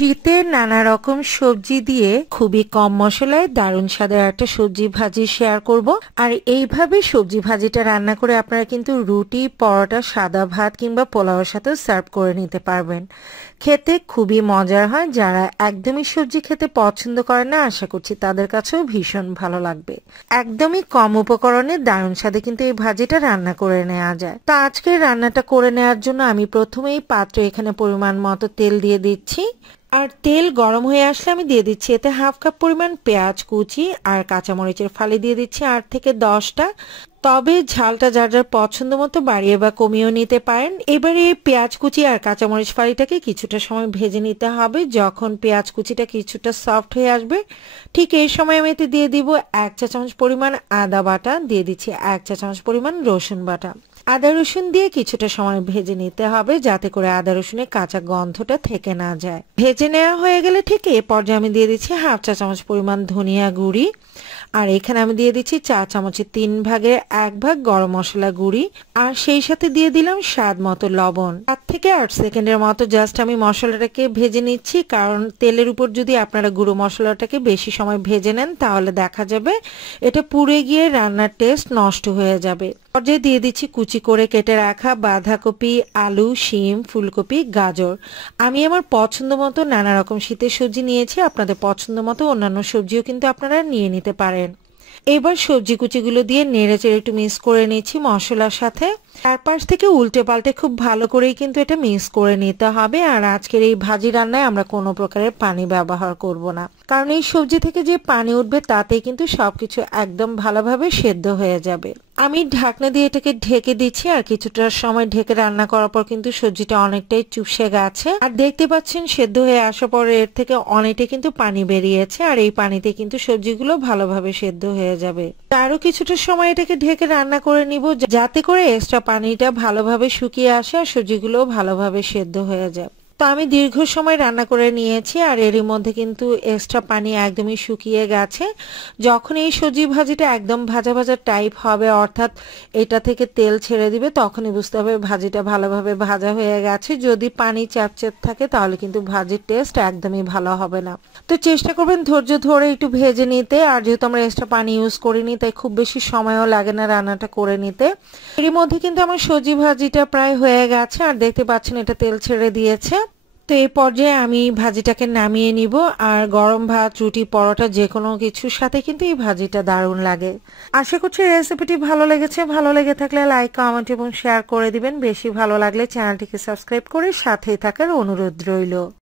শীতের নানা রকম সবজি দিয়ে খুবই কম মশলায় দারুণ স্বাদের একটা সবজি ভাজি শেয়ার করব। আর এইভাবে সবজি ভাজিটা রান্না করে আপনারা কিন্তু রুটি, পরোটা, সাদা ভাত কিংবা পোলাওর সাথেও সার্ভ করে নিতে পারবেন। খেতে খুবই মজার হয়। যারা একদমই সবজি খেতে পছন্দ করে না, আশা করছি তাদের কাছেও ভীষণ ভালো লাগবে। একদমই কম উপকরণে দারুণ স্বাদে কিন্তু এই ভাজিটা রান্না করে নেওয়া যায়। তো আজকে রান্নাটা করে নেওয়ার জন্য আমি প্রথমেই পাত্রে এখানে পরিমাণ মতো তেল দিয়ে দিচ্ছি। আর তেল গরম হয়ে আসলে আমি দিয়ে দিচ্ছি এতে হাফ কাপ পরিমাণ পেঁয়াজ কুচি আর কাঁচামরিচের ফালি দিয়ে দিচ্ছি 8 থেকে 10টা। তবে ঝালটা যার যার পছন্দ মতো বাড়িয়ে বা কমিয়েও নিতে পারেন। এবারে পেঁয়াজ কুচি আর কাঁচামরিচ ফালিটাকে কিছুটা সময় ভেজে নিতে হবে। যখন পেঁয়াজ কুচিটা কিছুটা সফট হয়ে আসবে, ঠিক এই সময় আমি এতে দিয়ে দিব 1 চা চামচ পরিমাণ আদা বাটা, দিয়ে দিচ্ছি 1 চা চামচ পরিমাণ রসুন বাটা। আদা রসুন দিয়ে কিছুটা সময় ভেজে নিতে হবে, যাতে করে আদা রসুনের কাঁচা গন্ধটা থেকে না যায়। ভেজে নেওয়া হয়ে গেলে ঠিক এই পর্যায়ে আমি দিয়ে দিচ্ছি হাফ চা চামচ পরিমাণ ধনিয়া গুঁড়ি। আর এখানে আমি দিয়ে দিচ্ছি চা চামচের 3 ভাগের 1 ভাগ গরম মশলা গুঁড়ি। আর সেই সাথে দিয়ে দিলাম স্বাদ মতো লবণ। 7 থেকে 8 সেকেন্ডের মতো জাস্ট আমি মশলাটাকে ভেজে নিচ্ছি, কারণ তেলের উপর যদি আপনারা গুঁড়ো মশলাটাকে বেশি সময় ভেজে নেন তাহলে দেখা যাবে এটা পুড়ে গিয়ে রান্নার টেস্ট নষ্ট হয়ে যাবে। পর্যায়ে দিয়ে দিচ্ছি কুচি করে কেটে রাখা বাঁধাকপি, আলু, শিম, ফুলকপি, গাজর। আমি আমার পছন্দ মতো নানা রকম শীতের সবজি নিয়েছি, আপনাদের পছন্দ মতো অন্যান্য সবজিও কিন্তু আপনারা নিয়ে নিতে পারেন। এবার সবজি কুচিগুলো দিয়ে নেড়েচেড়ে একটু মিক্স করে নিচ্ছি মশলার সাথে। চারপাশ থেকে উল্টে পাল্টে খুব ভালো করেই কিন্তু এটা মিক্স করে নিতে হবে। আর আজকের এই ভাজি রান্নায় আমরা কোনো প্রকারের পানি ব্যবহার করব না, কারণ এই সবজি থেকে যে পানি উঠবে তাতেই কিন্তু সবকিছু একদম ভালোভাবে সেদ্ধ হয়ে যাবে। আমি ঢাকনা দিয়ে এটাকে ঢেকে দিচ্ছি। আর কিছুটা সময় ঢেকে রান্না করার পর কিন্তু সবজিটা অনেকটাই চুপসে গেছে। আর দেখতে পাচ্ছেন সেদ্ধ হয়ে আসার পরে এর থেকে অনেকটাই কিন্তু পানি বেরিয়েছে। আর এই পানিতে কিন্তু সবজিগুলো ভালোভাবে সেদ্ধ হয়ে যাবে। আরো কিছুটা সময় এটাকে ঢেকে রান্না করে নিব, যাতে করে এক্সট্রা পানিটা ভালোভাবে শুকিয়ে আসে আর সবজিগুলো ভালোভাবে সেদ্ধ হয়ে যায়। তো আমি দীর্ঘ সময় রান্না করে নিয়েছি, আর এরই মধ্যে কিন্তু এক্সট্রা পানি একদমই শুকিয়ে গেছে। যখন এই সবজি ভাজিটা একদম ভাজা ভাজা টাইপ হবে, অর্থাৎ এটা থেকে তেল ছেড়ে দিবে, তখনই বুঝতে হবে ভাজিটা ভালোভাবে ভাজা হয়ে গেছে। যদি পানি চ্যাপচ্যাপ থাকে তাহলে কিন্তু ভাজির টেস্ট একদমই ভালো হবে না। তো চেষ্টা করবেন ধৈর্য ধরে একটু ভেজে নিতে। আর যেহেতু আমরা এক্সট্রা পানি ইউজ করিনি, তাই খুব বেশি সময়ও লাগে না রান্নাটা করে নিতে। এরই মধ্যে কিন্তু আমার সবজি ভাজিটা প্রায় হয়ে গেছে, আর দেখতে পাচ্ছেন এটা তেল ছেড়ে দিয়েছে। তো এই পর্যায়ে আমি ভাজিটাকে নামিয়ে নিব। আর গরম ভাত, রুটি, পরোটা যে কোনো কিছুর সাথে কিন্তু এই ভাজিটা দারুণ লাগে। আশা করছি রেসিপিটি ভালো লেগেছে। ভালো লেগে থাকলে লাইক, কমেন্ট এবং শেয়ার করে দিবেন। বেশি ভালো লাগলে চ্যানেলটিকে সাবস্ক্রাইব করে সাথেই থাকার অনুরোধ রইল।